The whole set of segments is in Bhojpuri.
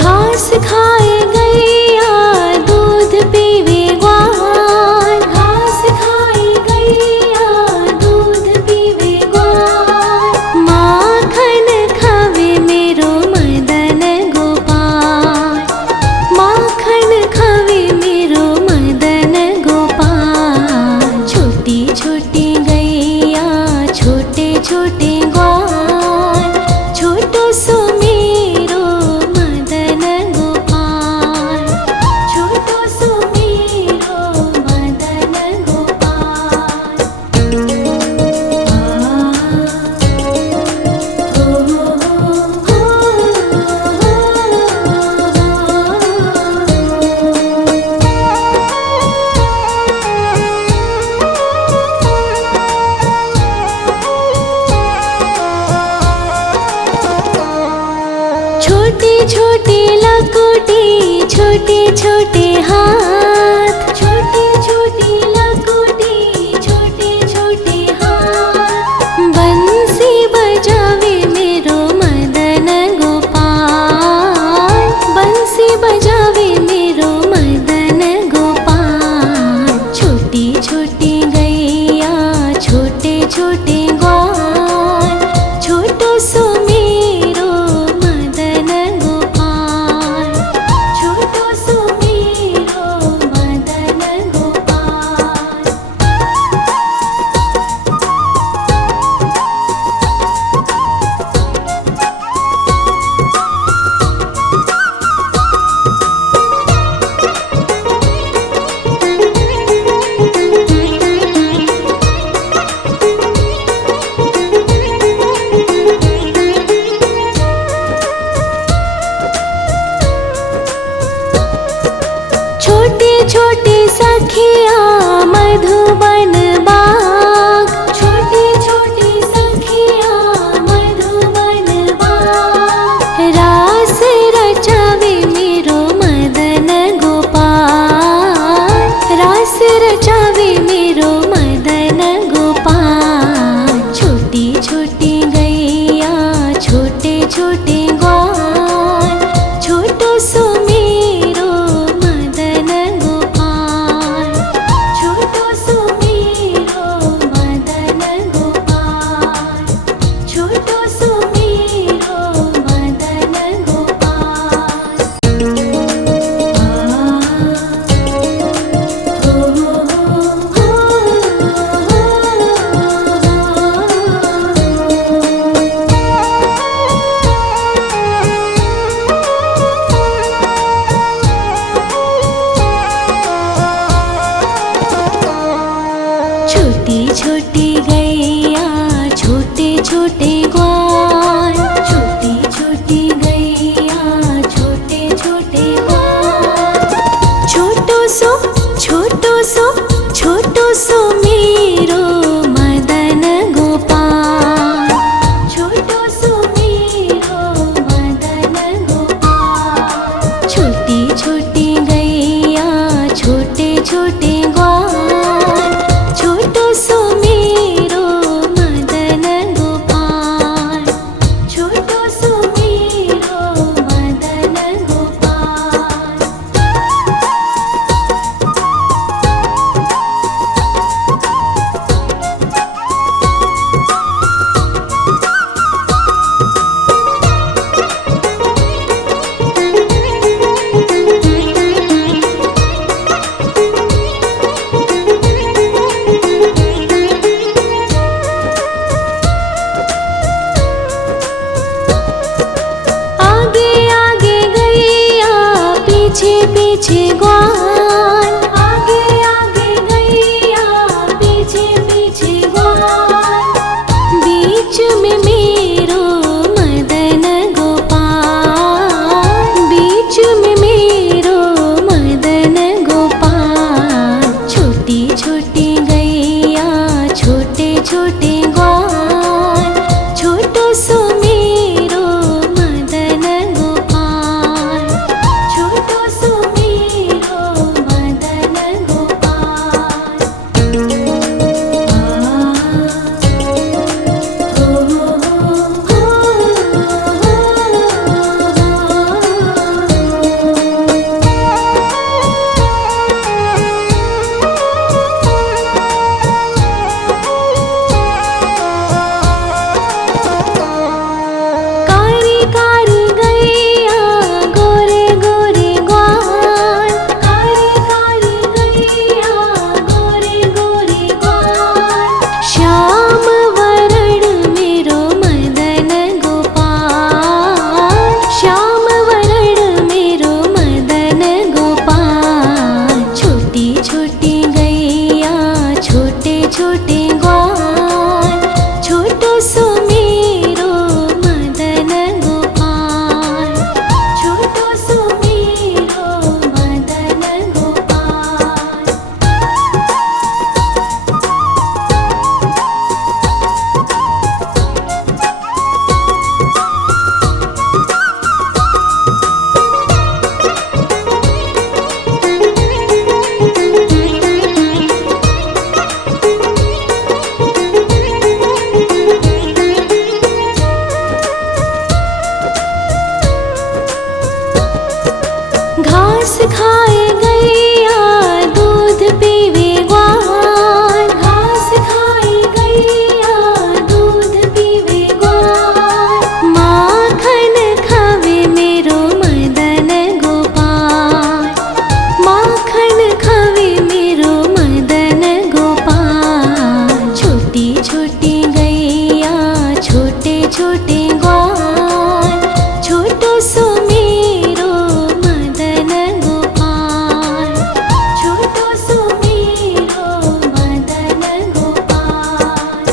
घास खाए गैया दूध पीवे ग्वाल, घास खाए गैया दूध पीवे ग्वाल। माखन खावे मेरो मदन गोपाल, माखन खावे मेरो मदन गोपाल। छोटी छोटी गैया छोटे छोटे ग्वाल, छोटो सो मेरो मदन गोपाल, छोटो सो मेरो मदन गोपाल। छोटी छोटी लकुटी छोटे छोटे हाथ, छोटी छोटी लकुटी छोटे छोटे हाथ। बंसी बजावे मेरो मदन गोपाल, बंसी बजावे मेरो मदन गोपाल। छोटी छोटी गैया छोटे छोटे ग्वाल, छोटो सो मेरो मदन गोपाल, छोटो सो मेरो मदन गोपाल। छोटे छोटे सखिया मधुबन बाग, छोटे छोटे सखिया मधुबन बाग। रास रचावे मेरो मदन गोपाल, रास रचावे मेरो मदन गोपाल। छोटी छोटी गैया छोटे छोटे ग्वाल, छोटो सो मेरो मदन गोपाल, छोटो सो मेरो मदन गोपाल, छोटो सो मेरो मदन गोपाल। छोटी छोटी गैया छोटे छोटे ग्वाल, छोटी छोटी गैया छोटे छोटे ग्वाल। छोटो सो छोटो सो छोटो सो मेरो मदन गोपाल, छोटो सो मेरो मदन गोपाल। छोटी छोटी गैया छोटे छोटे ग्वाल, छोटो सो मेरो मदन गोपाल, छोटो सो मेरो मदन गोपाल। आगे आगे गैया पीछे पीछे ग्वाल, आगे आगे गैया पीछे पीछे ग्वाल। बीच में मेरो मदन गोपाल, बीच में मेरो मदन गोपाल। छोटी छोटी गैया छोटे छोटे ग्वाल, छोटो सो मेरो मदन गोपाल, छोटो सो मेरो घास खाए गैया दूध पीवे ग्वाल, घास खाए गैया दूध पीवे ग्वाल, माखन खावे मेरो मदन गोपाल, माखन खावे मेरो मदन गोपाल। छोटी छोटी गैया छोटे छोटे ग्वाल, छोटो सो मेरो मदन गोपाल, छोटो सो मेरो मदन गोपाल।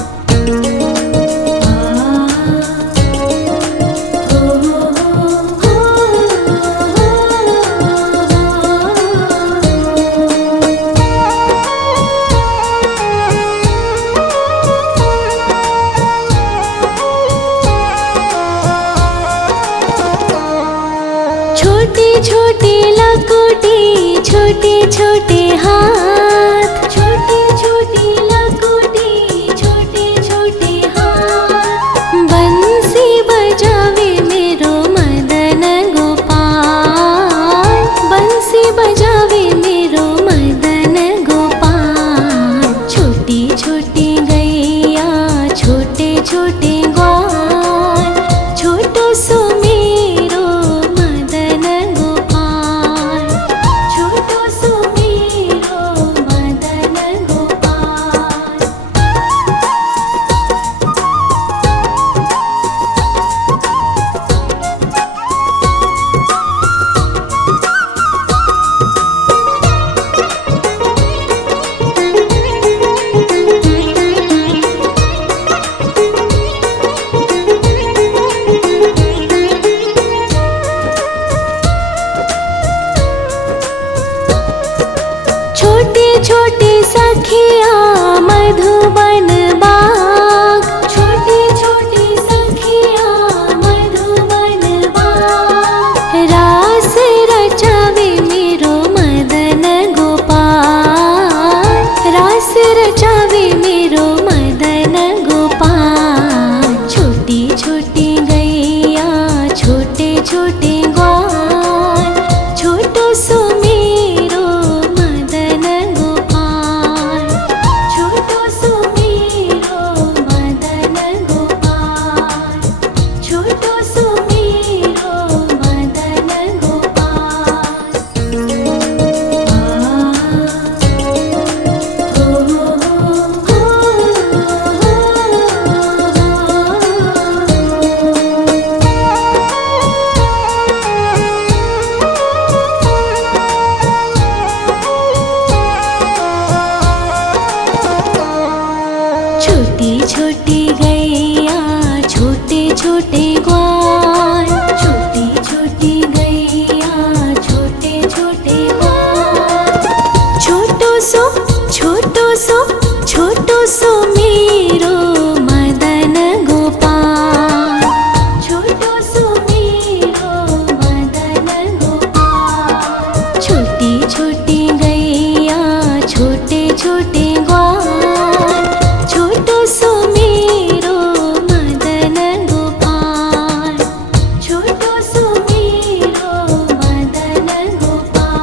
छोटे छोटे लकोटी छोटे छोटे हाथ, छोटे छोटे लकोटी छोटे छोटे हाथ, बंसी बजावे मेरो मदन गोपाल, बंसी बजावे मेरो मदन गोपाल। छोटी छोटी गैया छोटे छोटे ग्वाल, छोटो सो मेरो मदन गोपाल, छोटो सो मेरो मदन गोपाल। छोटे छोटे सखिया मधुबन बाग, छोटे छोटे सखिया मधुबन बाग, रास रचावे मेरो मदन गोपाल, रास रचावे मेरो मदन गोपाल। छोटी छोटी गैया छोटे छोटे ग्वाल, छोटो सो मेरो मदन गोपाल, छोटो सो मेरो मदन गोपाल, छोटो सो मेरो मदन गोपाल। छोटी छोटी गैया छोटे छोटे ग्वाल, छोटी छोटी गैया छोटे छोटे ग्वाल, छोटो सो छोटो सो छोटो सो मेरो मदन गोपाल, छोटो सो मेरो मदन गोपाल। छोटी छोटी गैया छोटे छोटे ग्वाल, छोटो सो मेरो मदन गोपाल, छोटो सो मेरो मदन गोपाल।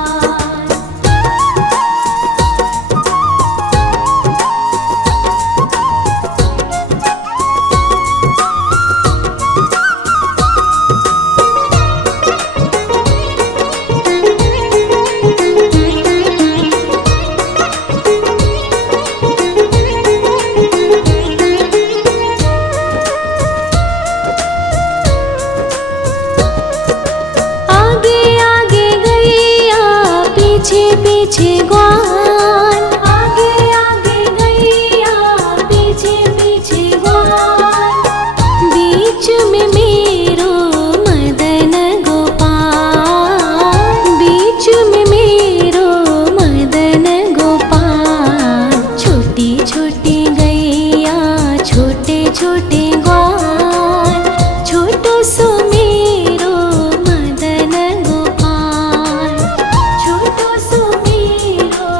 आगे आगे गैया पीछे पीछे ग्वाल, आगे आगे गैया पीछे पीछे ग्वाल, बीच में मेरो मदन गोपाल, बीच में मेरो मदन गोपाल। छोटी छोटी गैया छोटे छोटे ग्वाल, छोटो सो मेरो मदन गोपाल, छोटो सो मेरो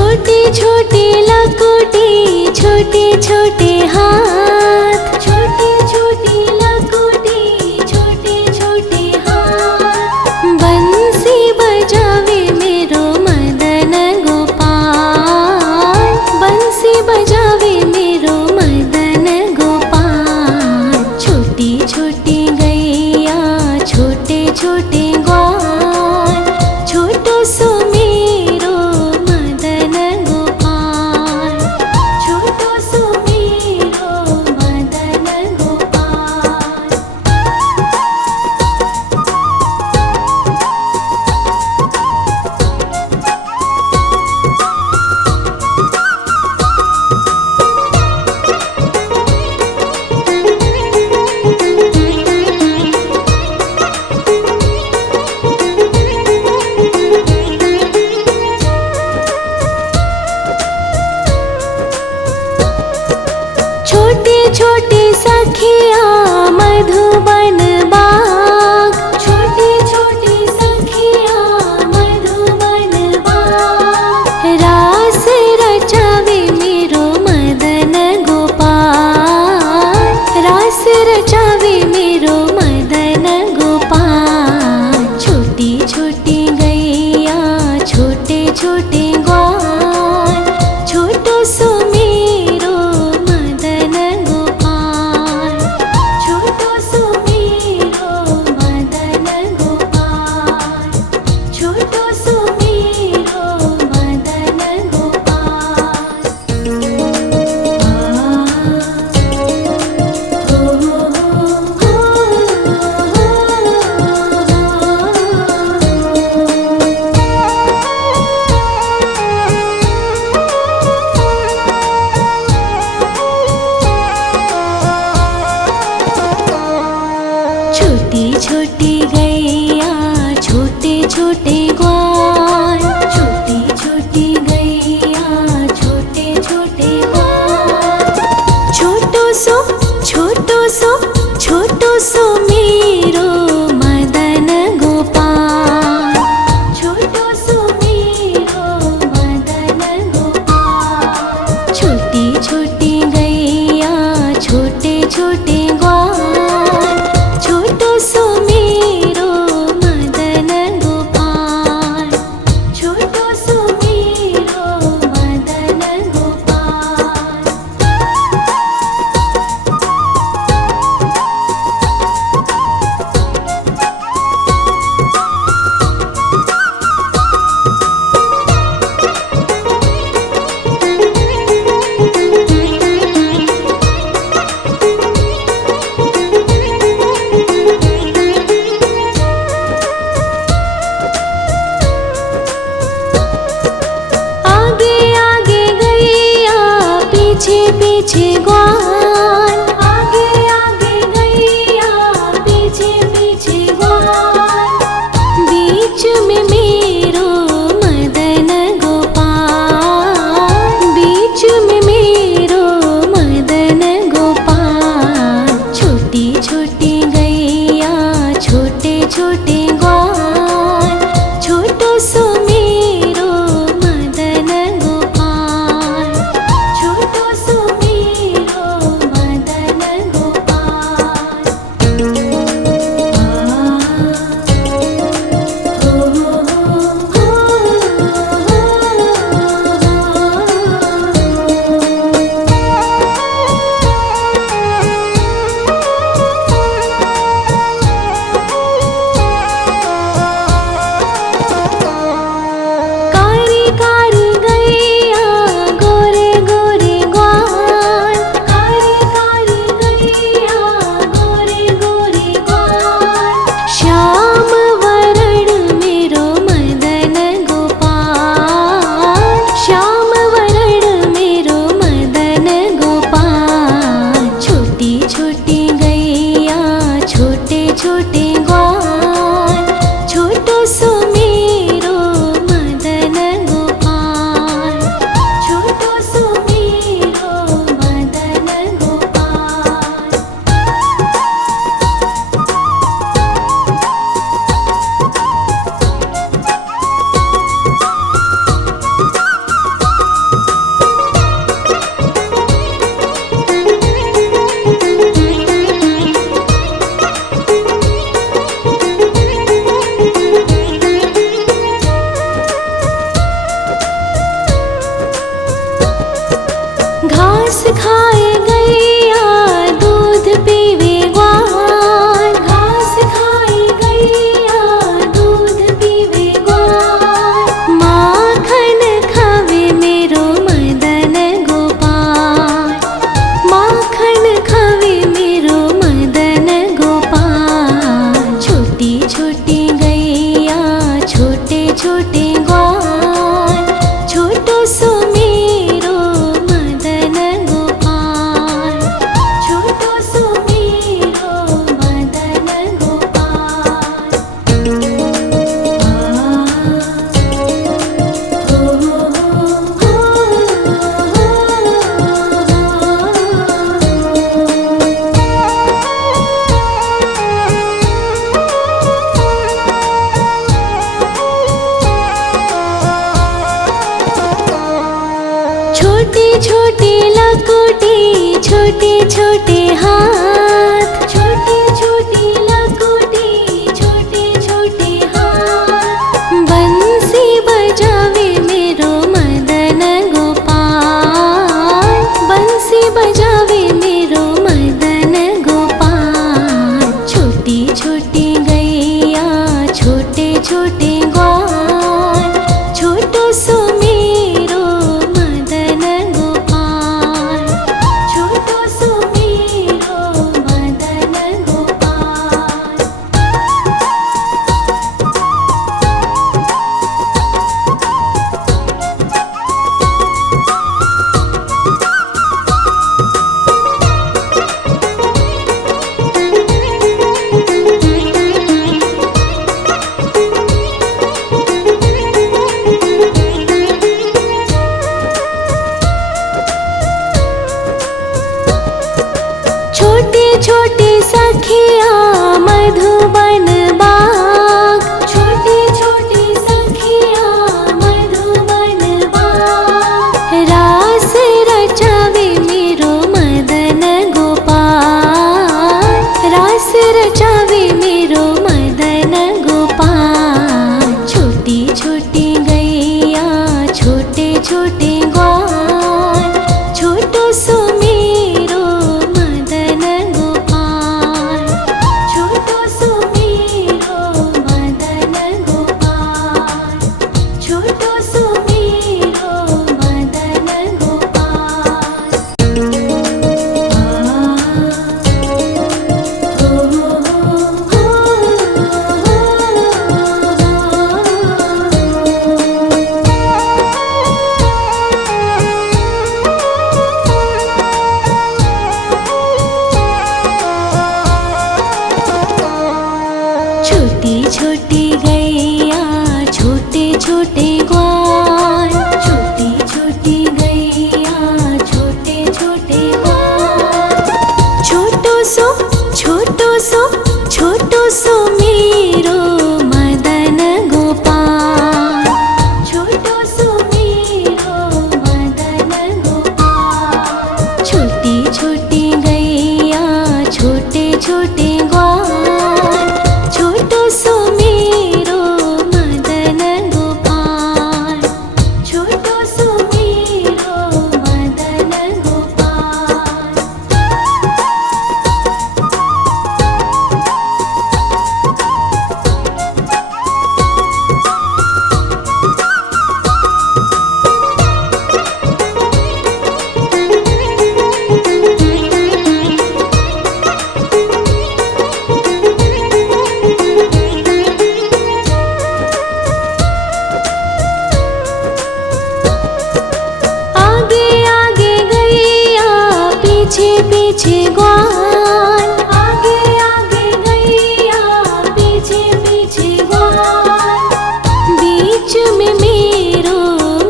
छोटे छोटे लकोटे छोटे छोटे हाथ, छोटे छोटे लकोटे छोटे छोटे हाथ। बंसी बजावे मेरो मदन गोपाल, बंसी बजावे मेरो मदन गोपाल। छोटी छोटी गैया छोटे छोटे ग्वाल, छोटो सो मेरो मदन गोपाल, छोटो सो मेरो मदन गोपाल। छोटे छोटे सखिया मधुबन बाग, छोटे छोटे सखिया मधुबन बाग। रास रचावे मेरो मदन गोपाल, रास रचावे मेरो मदन गोपाल। छोटी छोटी गैया छोटे छोटे ग्वाल, छोटो सो मेरो मदन गोपाल, छोटो सो मेरो मदन गोपाल, छोटो सो मेरो मदन गोपाल। छोटी छोटी गैया छोटे छोटे ग्वाल, छोटी छोटी गैया छोटे छोटे ग्वाल। छोटो सो छोटो सो छोटो सो मेरो मदन गोपाल, छोटो सो मेरो मदन गोपाल। छोटी छोटी गैया छोटे छोटे ग्वाल, छोटो सो मेरो मदन गोपाल, छोटो सो मेरो मदन गोपाल। आगे आगे गैया पीछे पीछे ग्वाल, आगे आगे गैया पीछे पीछे ग्वाल। बीच में मेरो मदन गोपाल, बीच में मेरो मदन गोपाल। छोटी छोटी गैया छोटे छोटे ग्वाल, छोटो सो मेरो मदन गोपाल, छोटो सो मेरो छोटी लकुटी छोटे छोटे हाथ, छोटी छोटी लकुटी छोटे छोटे हाथ। बंसी बजावे मेरो मदन गोपाल, बंसी बजावे मेरो मदन गोपाल। छोटी छोटी गैया छोटे छोटे ग्वाल, छोटो सो मेरो मदन गोपाल, छोटो सो मेरो मदन गोपाल। छोटी छोटी सखिया मधुबन बाग, छोटी छोटी सखिया मधुबन बाग। रास रचावे मेरो मदन गोपाल, रास रचावे मेरो मदन गोपाल। छोटी छोटी गैया छोटे छोटे ग्वाल, छोटो सो मेरो मदन गोपाल, छोटो सो मेरो मदन गोपाल, छोटो सो मेरो मदन गोपाल। छोटी छोटी गैया छोटे छोटे ग्वाल, छोटी छोटी गैया छोटे छोटे ग्वाल। छोटो सो छोटो सो छोटो सो मेरो मदन गोपाल, छोटो सो मेरो मदन गोपाल। छोटी छोटी गैया छोटे छोटे ग्वाल, छोटो सो मेरो मदन गोपाल, छोटो सो मेरो मदन गोपाल। आगे आगे गैया पीछे पीछे ग्वाल, आगे आगे गैया पीछे पीछे ग्वाल। बीच में मेरो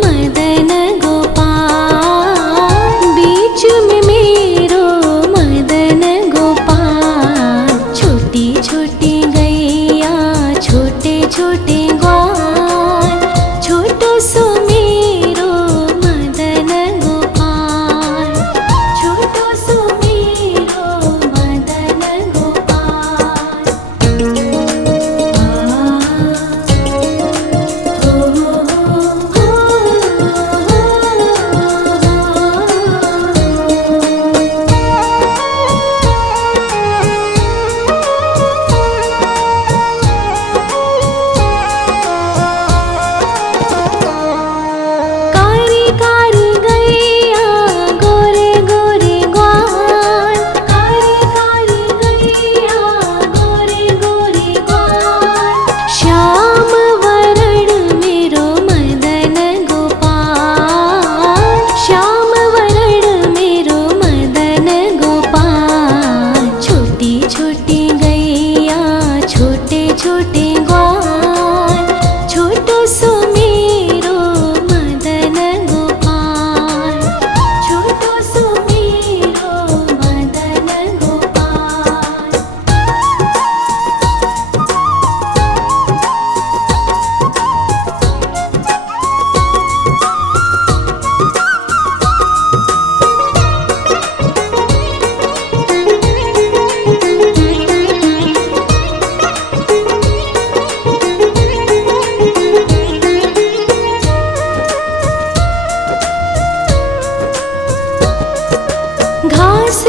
मदन गोपाल, बीच में मेरो मदन गोपाल। छोटी छोटी गैया छोटे छोटे ग्वाल, छोटो सो मेरो मदन गोपाल, छोटो सो मेरो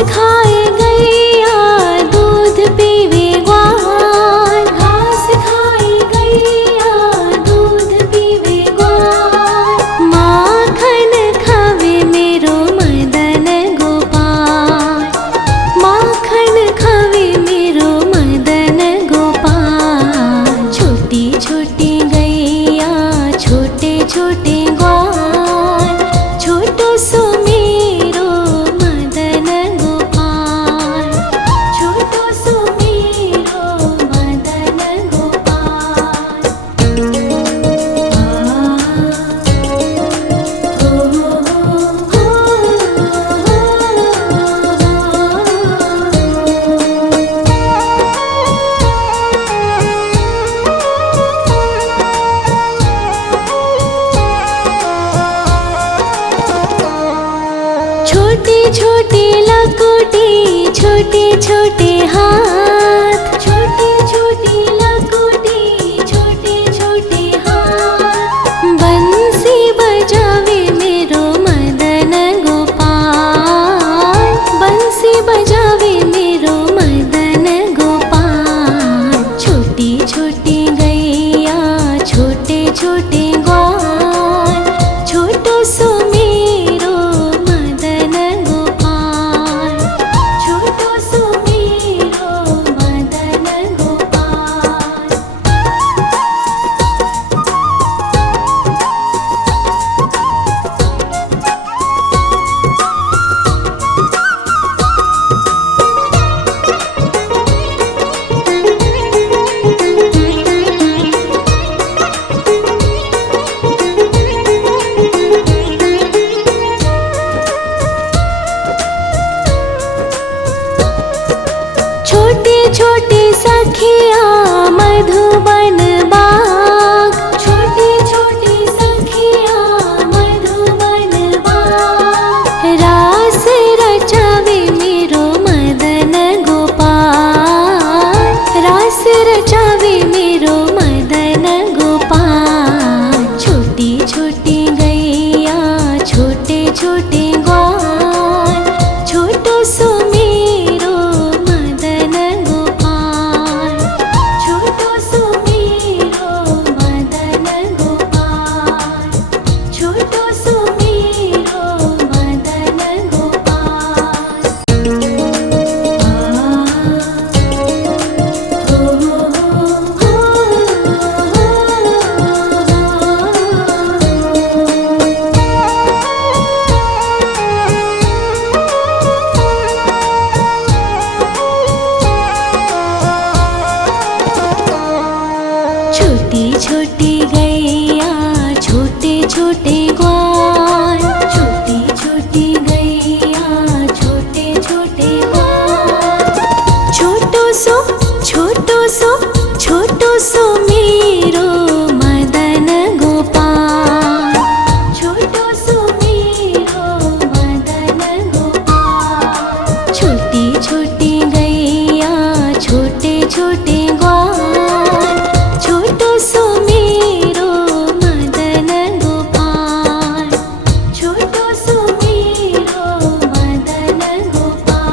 खाए गैया दूध पीवे ग्वाल, घास खाए गैया दूध पीवे ग्वाल, माखन खावे मेरो मदन गोपाल, माखन खावे मेरो मदन गोपाल। छोटी छोटी गैया छोटे छोटे ग्वाल, छोटो सो मेरो मदन गोपाल, छोटो सो मेरो मदन गोपाल। छोटी छोटी लकुटी छोटे छोटे हाथ, छोटी छोटी लकुटी छोटे छोटे हाथ, बंसी बजावे मेरो मदन गोपाल, बंसी बजावे मेरो मदन गोपाल। छोटी छोटी गैया छोटे छोटे ग्वाल, छोटो सो मेरो मदन गोपाल, छोटो सो मेरो मदन गोपाल। छोटे छोटे सखिया मधुबन बाग, छोटे छोटे सखिया मधुबन बाग, रास रचावे मेरो मदन गोपाल, रास रचावे मेरो मदन गोपाल। छोटी छोटी गैया छोटे छोटे ग्वाल, छोटो सो मेरो मदन गोपाल, छोटो सो मेरो मदन गोपाल, छोटो सो मेरो मदन गोपाल। छोटी छोटी गैया छोटे छोटे ग्वाल, छोटी छोटी गैया छोटे छोटे ग्वाल, छोटो सो छोटो सो मेरो मदन गोपाल, छोटो सो मेरो मदन गोपाल। छोटी छोटी गैया छोटे छोटे ग्वाल, छोटो सो मेरो मदन गोपाल, छोटो सो मेरो मदन गोपाल।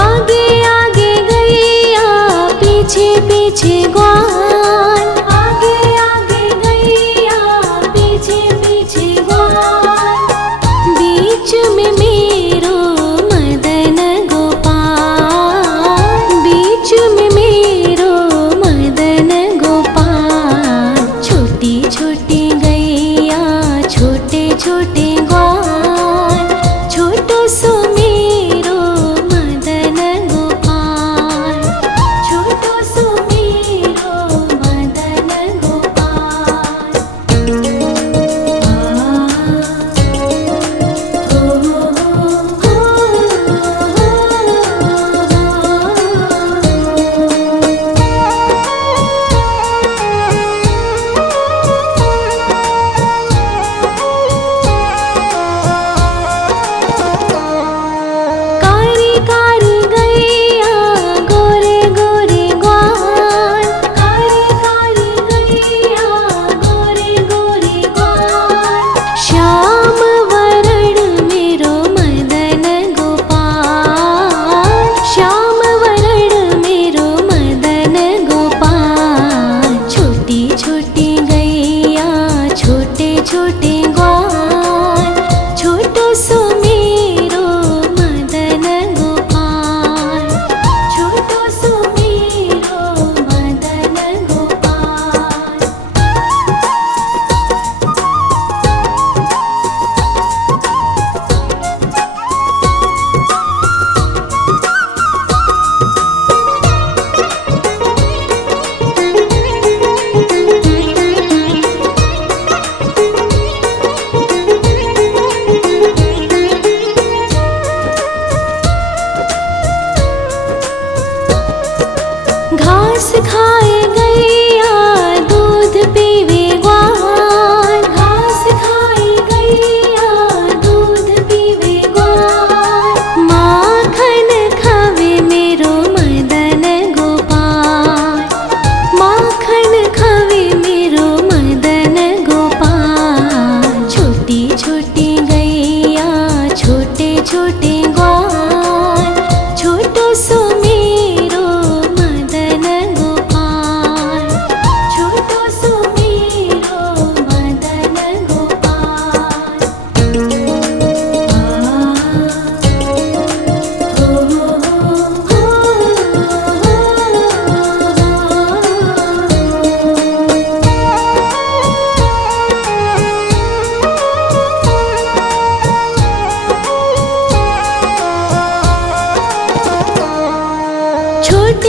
आगे आगे गैया पीछे पीछे ग्वाल, आगे आगे गैया पीछे पीछे ग्वाल, बीच में मेरो मदन गोपाल, बीच में मेरो मदन गोपाल। छोटी छोटी गैया छोटे छोटे ग्वाल, छोटो सो मेरो मदन गोपाल, छोटो सो मेरो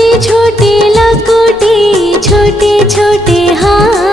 छोटी छोटी लकोटी छोटे छोटे हाथ।